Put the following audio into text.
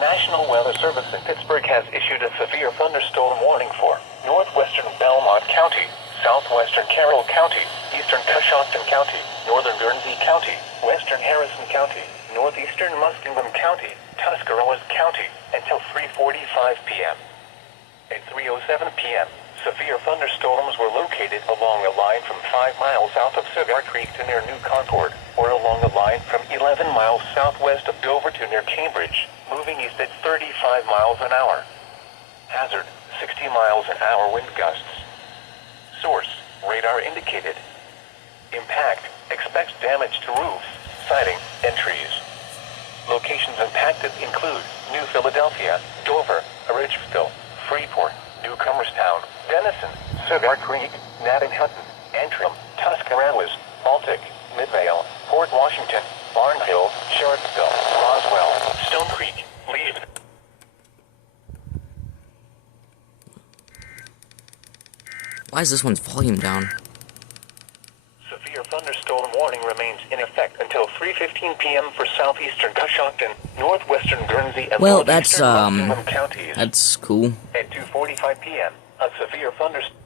National Weather Service in Pittsburgh has issued a severe thunderstorm warning for northwestern Belmont County, southwestern Carroll County, eastern Coshocton County, northern Guernsey County, western Harrison County, northeastern Muskingum County, Tuscarawas County, until 3:45 p.m. At 3:07 p.m., severe thunderstorms were located along a line from 5 miles south of SVR Creek to near New Concord, or along a line from 11 miles southwest of Dover to near Cambridge, moving east at 35 miles an hour. Hazard, 60 miles an hour wind gusts. Source, radar indicated. Impact, expects damage to roofs, siding, and trees. Locations impacted include New Philadelphia, Dover, Ridgeville, Freeport, Newcomerstown, Denison, SVR Creek, Hutton, Antrim, Tuscarawas, Baltic, Midvale, Port Washington, Barnhill, Sharpsville, Roswell, Stone Creek, Leeds. Why is this one's volume down? Severe thunderstorm warning remains in effect until 3:15 p.m. for southeastern Coshocton, northwestern Guernsey, and well, northeastern Muskingum counties. that's cool. At 2:45 p.m., a severe thunderstorm